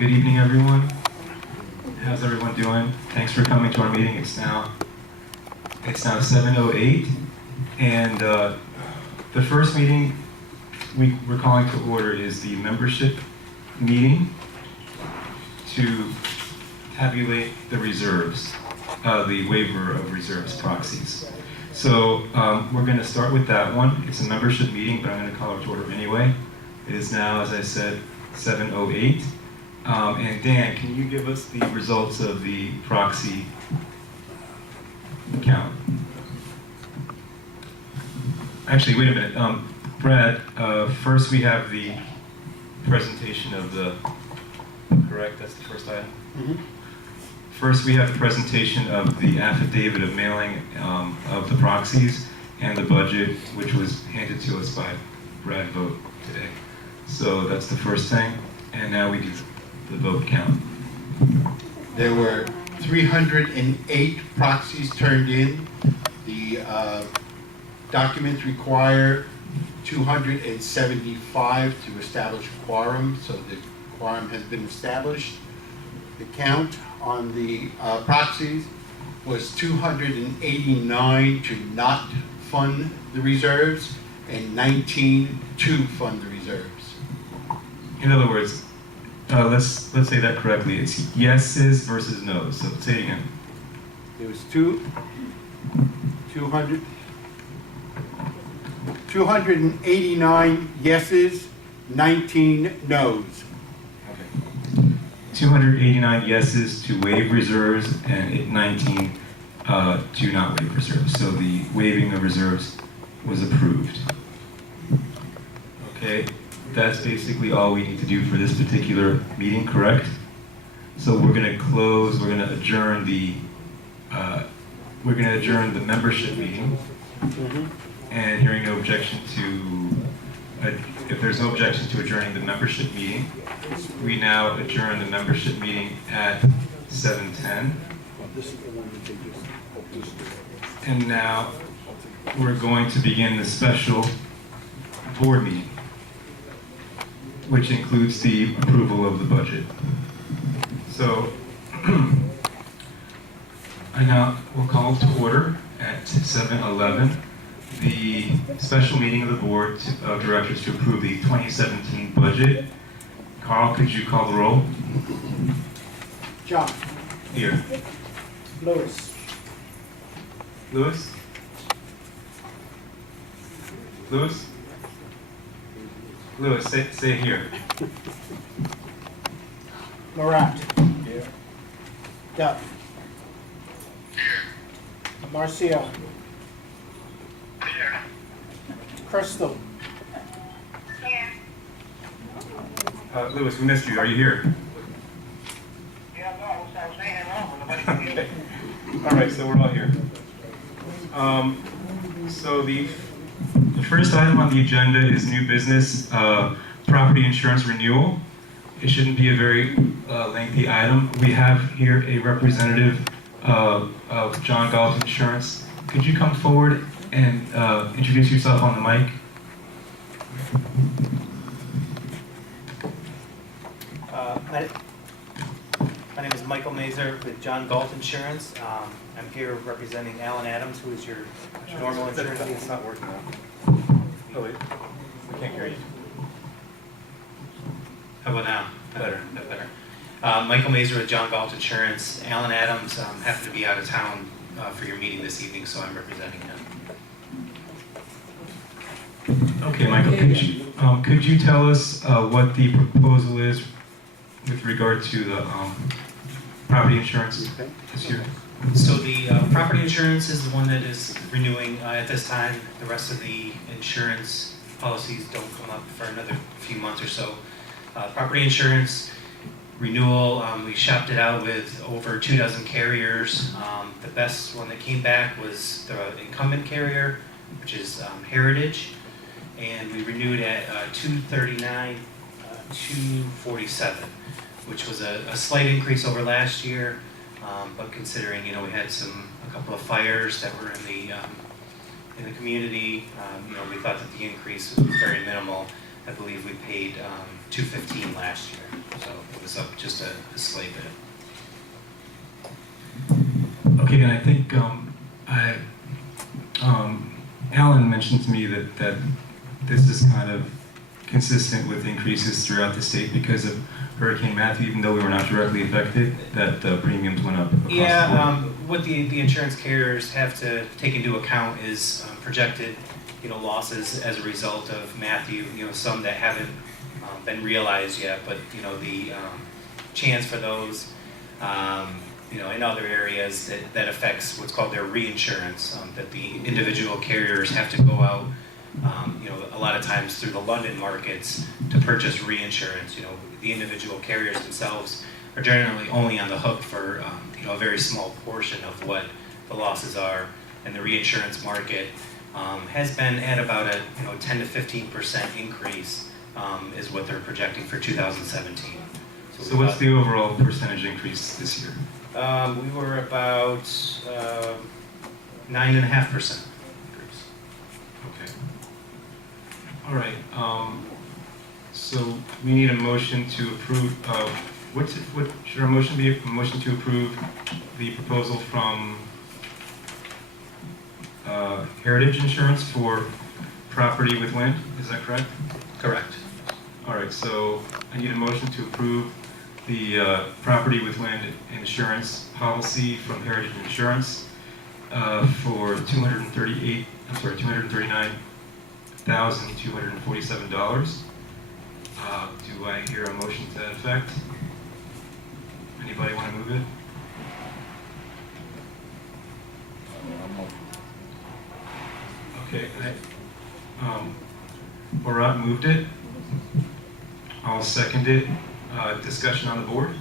good evening, everyone. How's everyone doing? Thanks for coming to our meeting. It's now 7:08, and the first meeting we're calling to order is the membership meeting to tabulate the reserves, the waiver of reserves proxies. So we're going to start with that one. It's a membership meeting, but I'm going to call it to order anyway. It is now, as I said, 7:08. And Dan, can you give us the results of the proxy count? Actually, wait a minute. Brad, first we have the presentation of the, correct? That's the first item? Mm-hmm. First, we have the presentation of the affidavit of mailing of the proxies and the budget, which was handed to us by Brad Vogt today. So that's the first thing. And now we do the vote count. There were 308 proxies turned in. The documents require 275 to establish a quorum, so the quorum has been established. The count on the proxies was 289 to not fund the reserves and 19 to fund the reserves. In other words, let's say that correctly. It's yeses versus nos. So say it again. There was 289 yeses, 19 nos. Okay. 289 yeses to waive reserves and 19 to not waive reserves. So the waiving of reserves was approved. Okay, that's basically all we need to do for this particular meeting, correct? So we're going to adjourn the membership meeting. Mm-hmm. And hearing no objection to, if there's no objection to adjourning the membership meeting, we now adjourn the membership meeting at 7:10. And now we're going to begin the special board meeting, which includes the approval of the budget. So I now will call to order at 7:11. The special meeting of the Board of Directors to approve the 2017 budget. Carl, could you call the roll? John. Here. Lewis. Lewis? Lewis? Lewis, say it here. Morat. Here. Duff. Here. Marcio. Here. Crystal. Here. Lewis, we missed you. Are you here? Yeah, no, I was saying hello, but nobody could hear Okay. All right, so we're all here. So the first item on the agenda is new business, property insurance renewal. It shouldn't be a very lengthy item. We have here a representative of John Galt Insurance. Could you come forward and introduce yourself on the mic? My name is Michael Mazer with John Galt Insurance. I'm here representing Alan Adams, who is your normal insurance agent. It's not working now. Oh wait, we can't hear you. How about now? Better. Michael Mazer with John Galt Insurance. Alan Adams happened to be out of town for your meeting this evening, so I'm representing him. Okay, Michael, could you tell us what the proposal is with regard to the property insurance this year? So the property insurance is the one that is renewing at this time. The rest of the insurance policies don't come up for another few months or so. Property insurance renewal, we shopped it out with over 24 carriers. The best one that came back was the incumbent carrier, which is Heritage, and we renewed at $239, $247, which was a slight increase over last year. But considering, we had a couple of fires that were in the community, we thought that the increase was very minimal. I believe we paid $215 last year. So it was up just a slight bit. Okay, and I think Alan mentioned to me that this is kind of consistent with increases throughout the state because of Hurricane Matthew, even though we were not directly affected, that the premiums went up across the board. Yeah, what the insurance carriers have to take into account is projected, losses as a result of Matthew. Some that haven't been realized yet, but the chance for those, in other areas that affects what's called their reinsurance, that the individual carriers have to go out, a lot of times through the London markets to purchase reinsurance. The individual carriers themselves are generally only on the hook for a very small portion of what the losses are, and the reinsurance market has been at about a 10 to 15% increase is what they're projecting for 2017. So what's the overall percentage increase this year? We were about 9.5% increase. Okay. All right. So we need a motion to approve. What should our motion be? A motion to approve the proposal from Heritage Insurance for property with wind. Is that correct? Correct. All right. So I need a motion to approve the property with wind insurance policy from Heritage Insurance for $239,247. Do I hear a motion to that effect? Anybody want to move it? Okay, Barat moved it. I'll second it. Discussion on the board?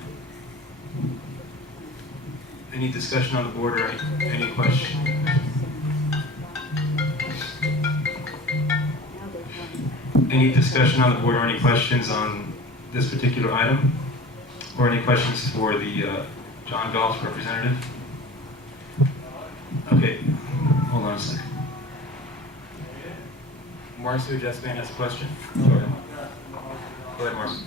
Any discussion on the board or any question? Any discussion on the board or any questions on this particular item? Or any questions for the John Galt representative? Okay, hold on a second. Marcia Jessman has a question. Go ahead. Go ahead, Marcia.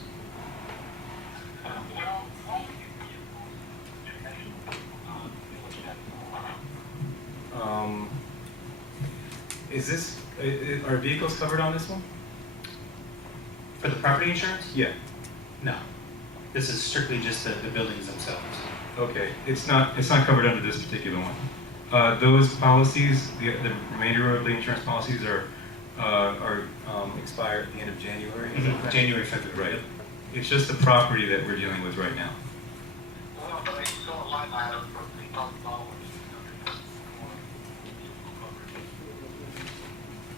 Is this, are vehicles covered on this one? For the property insurance? Yeah. No. This is strictly just the buildings themselves. Okay, it's not covered under this particular one. Those policies, the remainder of the insurance policies are expire at the end of January. Is that correct? January, February. Right. It's just the property that we're dealing with right now.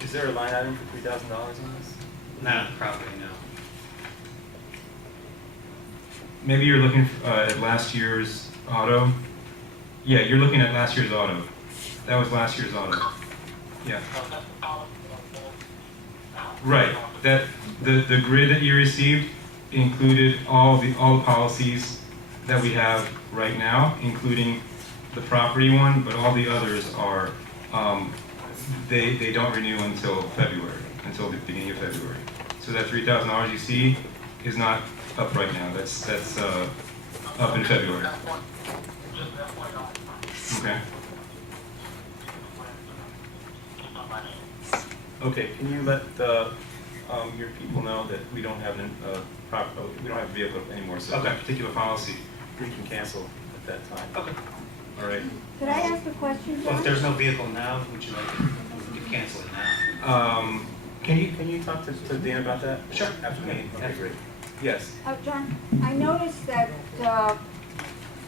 Is there a line item for $3,000 on this? Not on the property, no. Maybe you're looking at last year's auto. Yeah, you're looking at last year's auto. That was last year's auto. Yeah. Right. That the grid that you received included all the policies that we have right now, including the property one, but all the others are they don't renew until February, until the beginning of February. So that $3,000 you see is not up right now. That's up in February. Okay. Okay. Can you let your people know that we don't have we don't have a vehicle anymore? So that particular policy we can cancel at that time. Okay. All right. Could I ask a question, Well, if John? there's no vehicle now, would you like to cancel it now? Can you talk to Dan about that? Sure. After the meeting. Okay, great. Yes. John, I noticed that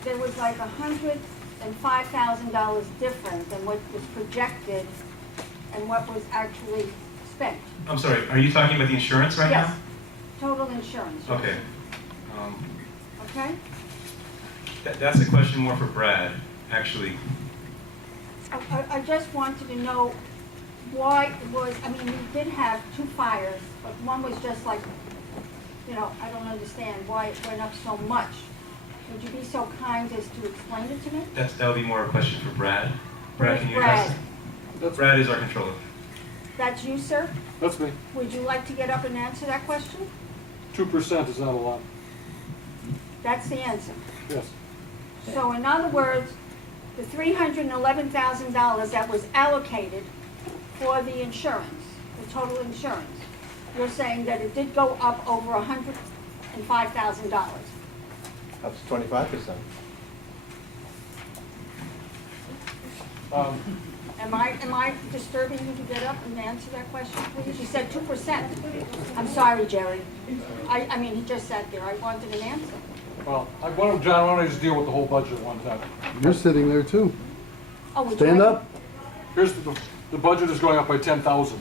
there was like $105,000 different than what was projected and what was actually spent. I'm sorry. Are you talking about the insurance right Yes, total insurance. now? Okay. Okay? That's a question more for Brad, actually. I just wanted to know why it was, I mean, we did have 2 fires, but one was just like, I don't understand why it went up so much. Would you be so kind as to explain it to me? That would be more a question for Brad. Brad, can you Brad. address it? Brad is our controller. That's you, sir? That's me. Would you like to get up and answer that question? 2% is not a lot. That's the answer. Yes. So in other words, the $311,000 that was allocated for the insurance, the total insurance, you're saying that it did go up over $105,000. Up to 25%. Am I disturbing you to get up and answer that question, please? You said 2%. I'm sorry, Jerry. I mean, he just sat there. I wanted an answer. Well, John, why don't I just deal with the whole budget at one time? You're sitting there too. Oh, would you Stand like- up. Here's the budget is going up by 10,000.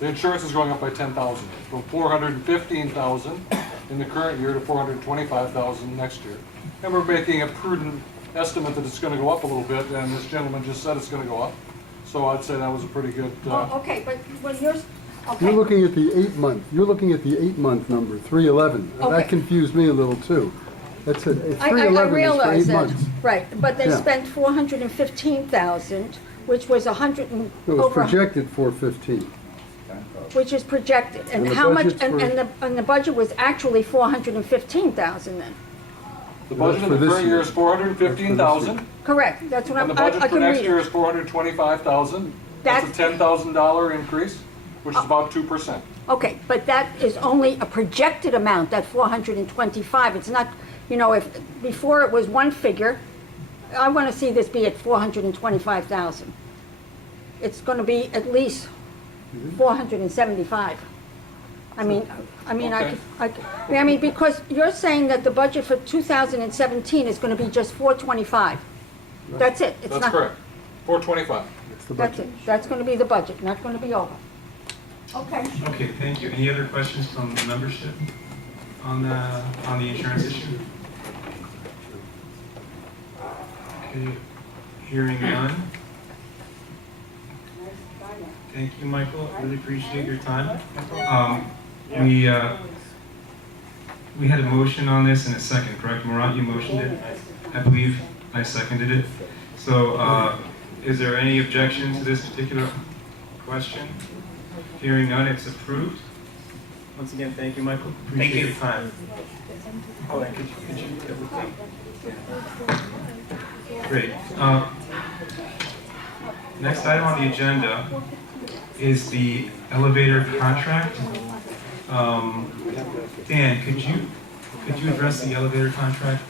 The insurance is going up by 10,000, from 415,000 in the current year to 425,000 next year. And we're making a prudent estimate that it's gonna go up a little bit, and this gentleman just said it's gonna go up. So I'd say that was a pretty good, Oh, okay, but when you're, okay. You're looking at the 8-month, you're looking at the 8-month number, 311. Okay. That confused me a little too. That's a I 311 is for realize 8 that, months. right, but they Yeah. spent 415,000, which was 100 and It was over, projected for 15. which is projected. And And the how much, budget's for- and the budget was actually 415,000 then? the budget in for the this current year year. is 415,000, Correct, that's what and the I budget for can next read year it. is 425,000. That's a That's- $10,000 increase, which is about 2%. Okay, but that is only a projected amount, that 425. It's not, you know, if, before it was one figure, I want to see this be at 425,000. It's going to be at least 475. I mean, Okay. Oh. because you're saying that the budget for 2017 is going to be just 425. That's it. It's That's not. correct, 425. That's the That's budget. it. That's going to be the budget, not going to be over. Okay. Okay, thank you. Any other questions from the membership on the insurance issue? Okay, hearing none. Thank you, Michael. I really appreciate your time. We had a motion on this and a second, correct? Morant, you motioned it? I believe I seconded it. So, is there any objection to this particular question? Hearing none, it's approved. Once again, thank you, Michael. Appreciate you. your time. Hold on, could you get the thing? Great. Next item on the agenda is the elevator contract. Dan, could you address the elevator contract?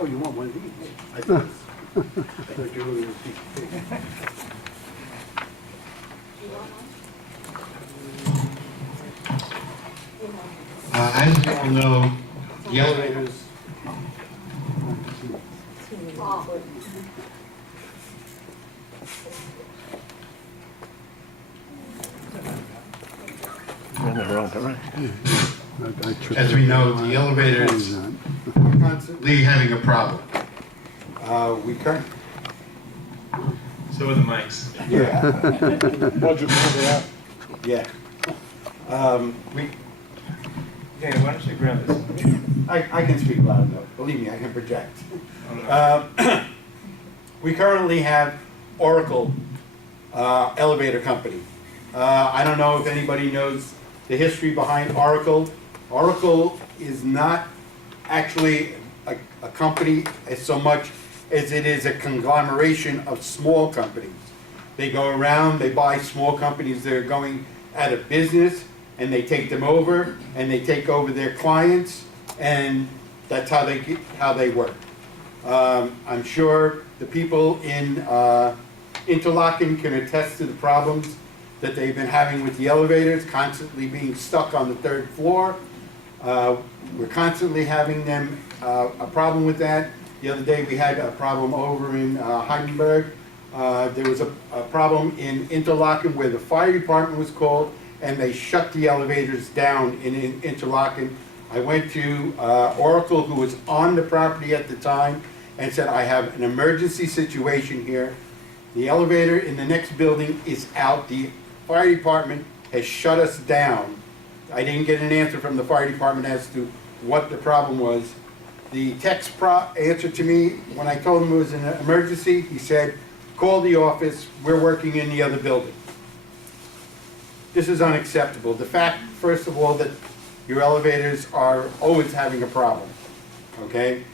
Oh, you want one of these? I thought you were going to speak. As you all know, the elevators. I tripped As we know, over the my elevators phones on. are constantly having a problem. We currently. So are the mics. Yeah. Budget, where they at? Yeah. We, Dan, why don't you grab this? I can speak loud enough, believe me, I can project. Oh, no. We currently have Oracle Elevator Company. I don't know if anybody knows the history behind Oracle. Oracle is not actually a company as so much as it is a conglomeration of small companies. They go around, they buy small companies that are going out of business, and they take them over, and they take over their clients, and that's how they work. I'm sure the people in Interlaken can attest to the problems that they've been having with the elevators, constantly being stuck on the 3rd floor. We're constantly having them, a problem with that. The other day, we had a problem over in Heidelberg. There was a problem in Interlaken where the fire department was called, and they shut the elevators down in Interlaken. I went to Oracle, who was on the property at the time, and said, I have an emergency situation here. The elevator in the next building is out. The fire department has shut us down I didn't get an answer from the fire department as to what the problem was. The text answer to me, when I told him it was an emergency, he said, call the office, we're working in the other building. This is unacceptable. The fact, first of all, that your elevators are always having a problem, okay?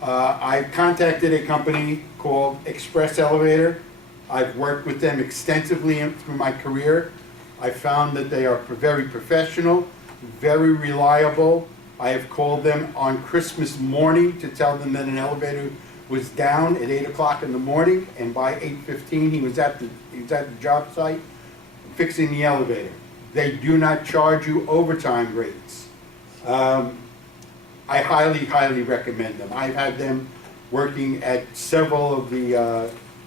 I contacted a company called Express Elevator. I've worked with them extensively through my career. I found that they are very professional, very reliable. I have called them on Christmas morning to tell them that an elevator was down at 8 o'clock in the morning, and by 8:15 he was at the job site fixing the elevator. They do not charge you overtime rates. I highly, highly recommend them. I've had them working at several of the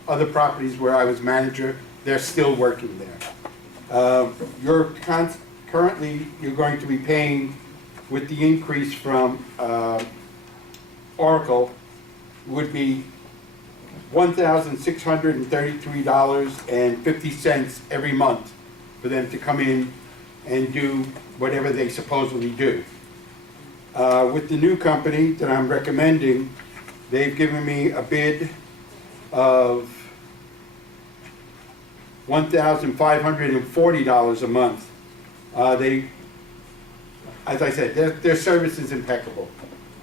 other properties where I was manager. They're still working there. Currently, you're going to be paying, with the increase from Oracle, would be $1,633.50 every month for them to come in and do whatever they supposedly do. With the new company that I'm recommending, they've given me a bid of $1,540 a month. As I said, their service is impeccable.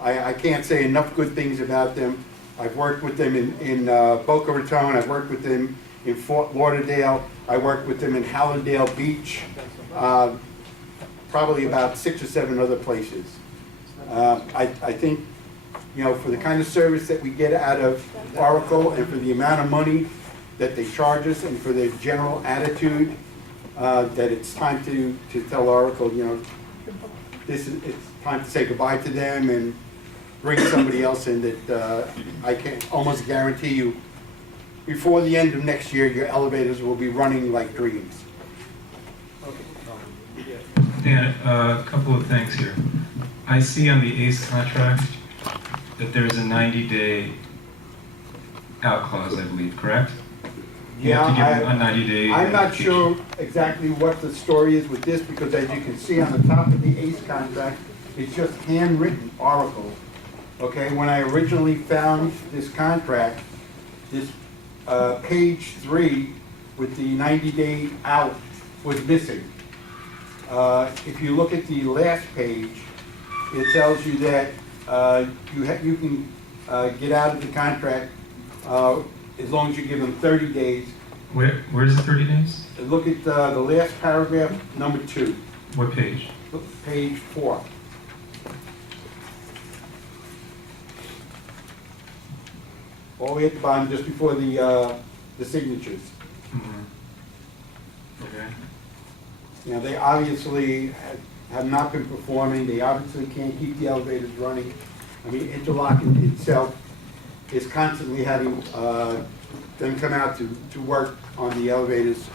I can't say enough good things about them. I've worked with them in Boca Raton, I've worked with them in Fort Lauderdale, I worked with them in Hallandale Beach, probably about 6 or 7 other places. I think, you know, for the kind of service that we get out of Oracle and for the amount of money that they charge us and for their general attitude, that it's time to tell Oracle, you know, it's time to say goodbye to them and bring somebody else in that I can almost guarantee you, before the end of next year, your elevators will be running like dreams. Dan, a couple of things here. I see on the ACE contract that there's a 90-day out clause, I believe, correct? You have to give them a 90-day. I'm not sure exactly what the story is with this, because as you can see on the top of the ACE contract, it's just handwritten Oracle. Okay, when I originally found this contract, this page 3 with the 90-day out was missing. If you look at the last page, it tells you that you can get out of the contract as long as you give them 30 days. Where's the 30 days? Look at the last paragraph, number 2. What page? Page 4. All the way at the bottom, just before the signatures. Mhm. Okay. You know, they obviously have not been performing, they obviously can't keep the elevators running. I mean, Interlochen itself is constantly having them come out to work on the elevators.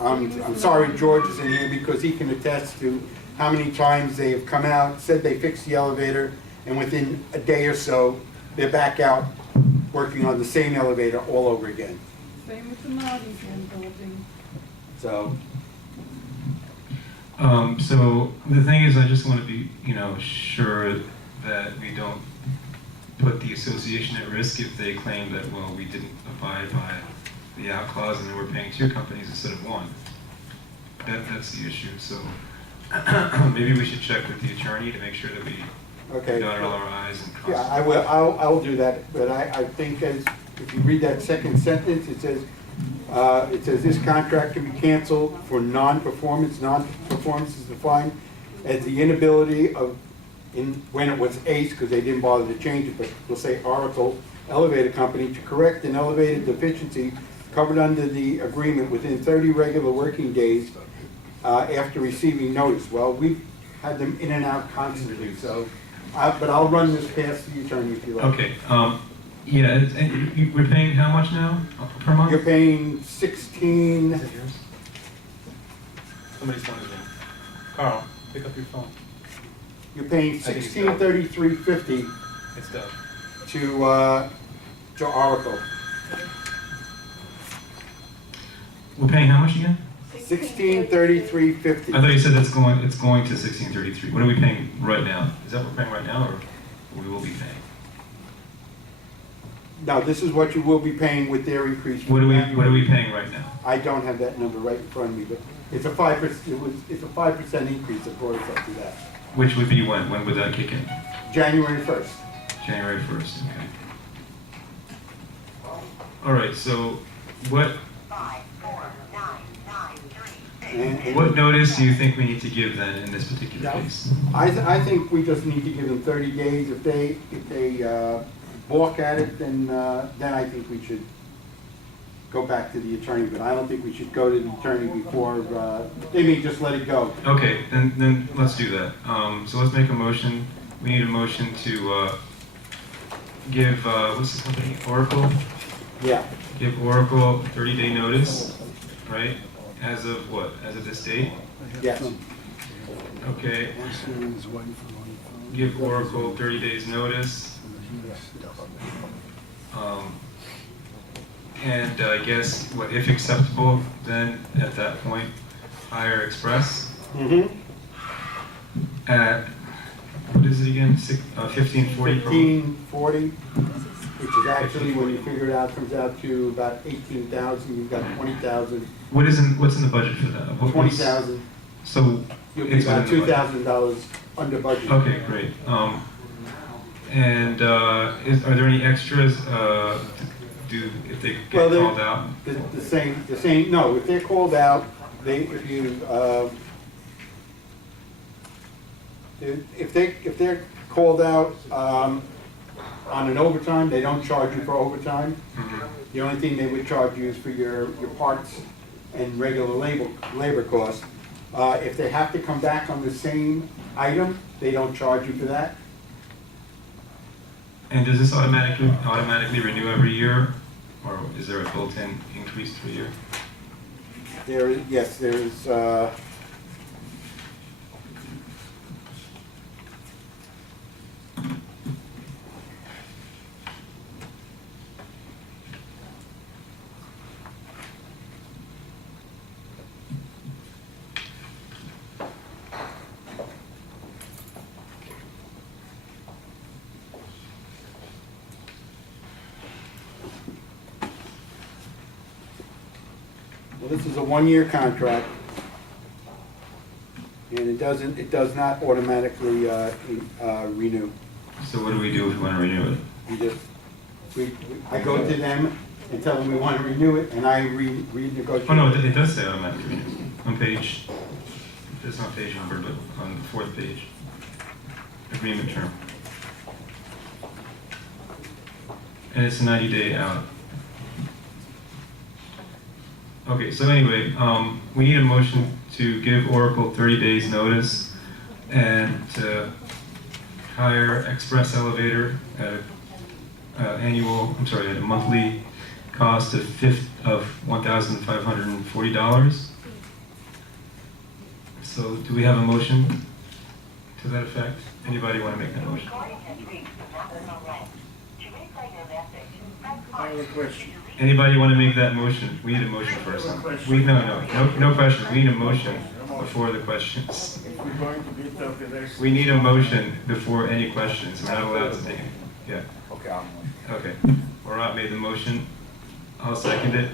I'm sorry George isn't here, because he can attest to how many times they have come out, said they fixed the elevator, and within a day or so, they're back out working on the same elevator all over again. Same with the Nottingham building. So, So the thing is, I just want to be, you know, sure that we don't put the association at risk if they claim that, well, we didn't abide by the out clause and then we're paying 2 companies instead of 1. That's the issue. So maybe we should check with the attorney to make sure that we okay. dot all our I's and cross. Yeah, I will, I'll do that, but I think if you read that second sentence, it says this contract can be canceled for non-performance. Non-performance is defined as the inability of, when it was ACE, because they didn't bother to change it, but we'll say Oracle Elevator Company, to correct an elevator deficiency covered under the agreement within 30 regular working days after receiving notice. Well, we've had them in and out constantly, so, but I'll run this past the attorney if you like. Okay. Yeah, we're paying how much now per month? You're paying 16, Is it yours? Somebody's phone is in. Carl, pick up your phone. you're paying $1633.50 It's Doug. to Oracle. We're paying how much again? 1633.50. I thought you said it's going to 1633. What are we paying right now? Is that what we're paying right now, or we will be paying? Now, this is what you will be paying with their increase. What are we paying right now? I don't have that number right in front of me, but it's a 5%, it's a 5% increase that brought us up to that. Which would be when? When would that kick in? January 1st. January 1st, okay. All right, so what And notice do you think we need to give then in this particular case? I think we just need to give them 30 days. If they balk at it, then I think we should go back to the attorney. But I don't think we should go to the attorney before, they may just let it go. Okay, then let's do that. So let's make a motion. We need a motion to give, what's the company, Oracle? Yeah. Give Oracle 30-day notice, right? As of what? As of this date? Yes. Okay. Give Oracle 30 days notice. And I guess, what, if acceptable, then at that point, hire Express Mm-hmm. at, what is it again? 1540 per month? 1540, which is actually, when you figure it out, comes out to about 18,000. You've got 20,000. What's in the budget for that? What's- 20,000. So You'll be it's about within the budget. $2,000 under budget. Okay, great. And are there any extras if they Well, get called out? The same, no, if they're called out, if they're called out on an overtime, they don't charge you for overtime. Mhm. The only thing they would charge you is for your parts and regular labor costs. If they have to come back on the same item, they don't charge you for that. And does this automatically renew every year, or is there a built-in increase per year? Yes, there is, well, this is a one-year contract, and it does not automatically renew. So what do we do if we want to renew it? I go to them and tell them we want to renew it, and I renegotiate. Oh, no, it does say automatically renew. On page, it's not page number, but on the 4th page. Agreement term. And it's a 90-day out. Okay, so anyway, we need a motion to give Oracle 30 days notice and to hire Express Elevator at a monthly cost of $1,540. So do we have a motion to that effect? Anybody want to make that motion? I have a question. Anybody want to make that motion? We need a motion first. No question. We need a motion before the questions. If we're going to be 30 days. We need a motion before any questions. We're not allowed to take any. Yeah. Okay. Marat made the motion. I'll second it.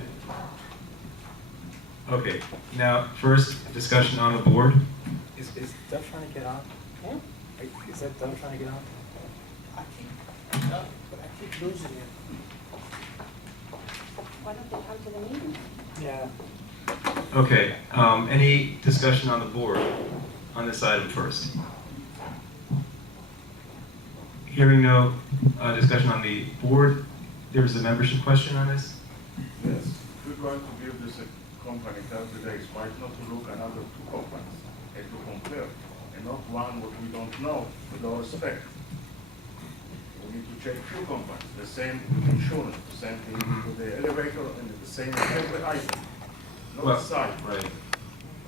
Okay. Now, first discussion on the board. Is Doug trying to get on? Is that Doug trying to get on? I keep losing it. Why don't they come to the meeting? Yeah. Okay. Any discussion on the board on this item first? Hearing no discussion on the board, there's a membership question on this. Yes, we're going to give this a company 30 days, why not to look another two companies and to compare, and not one what we don't know, with all respect. We need to check few companies, the same with insurance, the same thing with the elevator, and the same with every item, not Well, the side. right.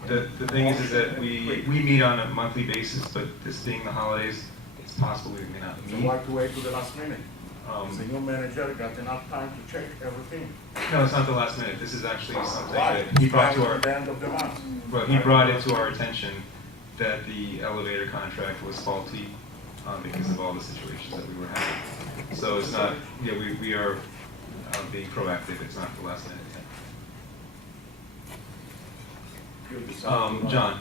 The thing is that we meet on a monthly basis, but this being the holidays, it's possible we may not So meet. why to wait to the last minute? The new manager got enough time to check everything. No, it's not the last minute. This is actually something Right, that he brought to at our, the end of the month. well, he brought it to our attention that the elevator contract was faulty because of all the situations that we were having. So it's not, yeah, we are being proactive. It's not the last minute. John?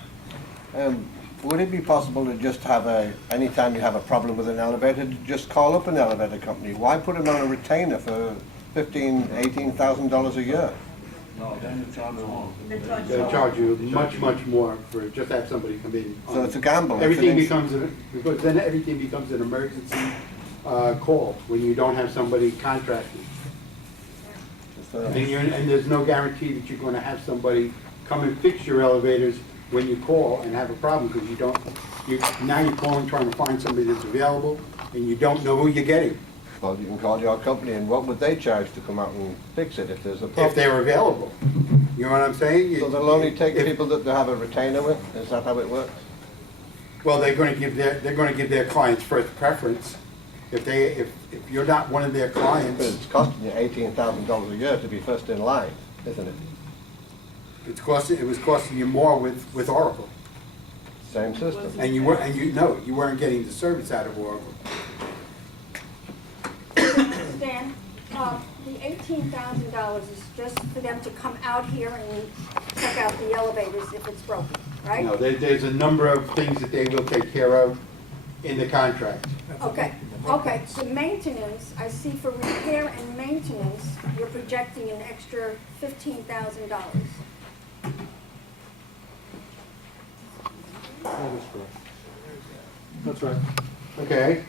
Would it be possible to just have anytime you have a problem with an elevator, to just call up an elevator company? Why put it on a retainer for $18,000 a year? No, then you charge more. They'll charge you much, much more for just have somebody come in. So it's a gamble. It's Everything an becomes, because then everything becomes an emergency call when you don't have somebody contracted. And there's no guarantee that you're gonna have somebody come and fix your elevators when you call and have a problem, because now you're calling trying to find somebody that's available, and you don't know who you're getting, Well, you can call your company, and what would they charge to come out and fix it if there's a problem? if they're available. You know what I'm saying? So they'll only take If- people that they have a retainer with? Is that how it works? Well, they're gonna give their clients first preference. If you're not one of their But clients, it's costing you $18,000 a year to be first in line, isn't it? it was costing you more with Oracle. Same system. And you weren't getting the service out of Oracle. Dan, the $18,000 is just for them to come out here and check out the elevators if it's broken, right? No, there's a number of things that they will take care of in the contract. Okay, so maintenance, I see for repair and maintenance, you're projecting an extra $15,000. That is correct. That's right. Okay?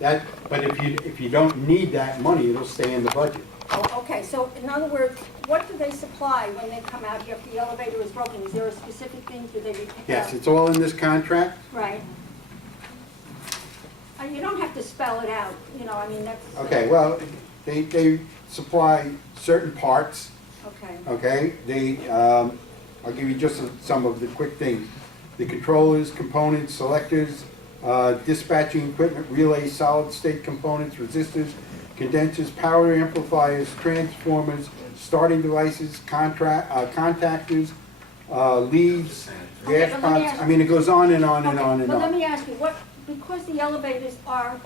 But if you don't need that money, it'll stay in the budget. Oh, okay, so in other words, what do they supply when they come out here if the elevator is broken? Is there a specific thing, do they repair? Yes, it's all in this contract. Right. You don't have to spell it out, you know, I mean, that's. Okay, well, they supply certain parts, Okay, okay? I'll give you just some of the quick things. The controllers, components, selectors, dispatching equipment, relays, solid-state components, resistors, condensers, power amplifiers, transformers, starting devices, contactors, leads, Okay, gas but let me pots. ask- I mean, it goes on and on and Okay, on and but let on. me ask you, because the elevators are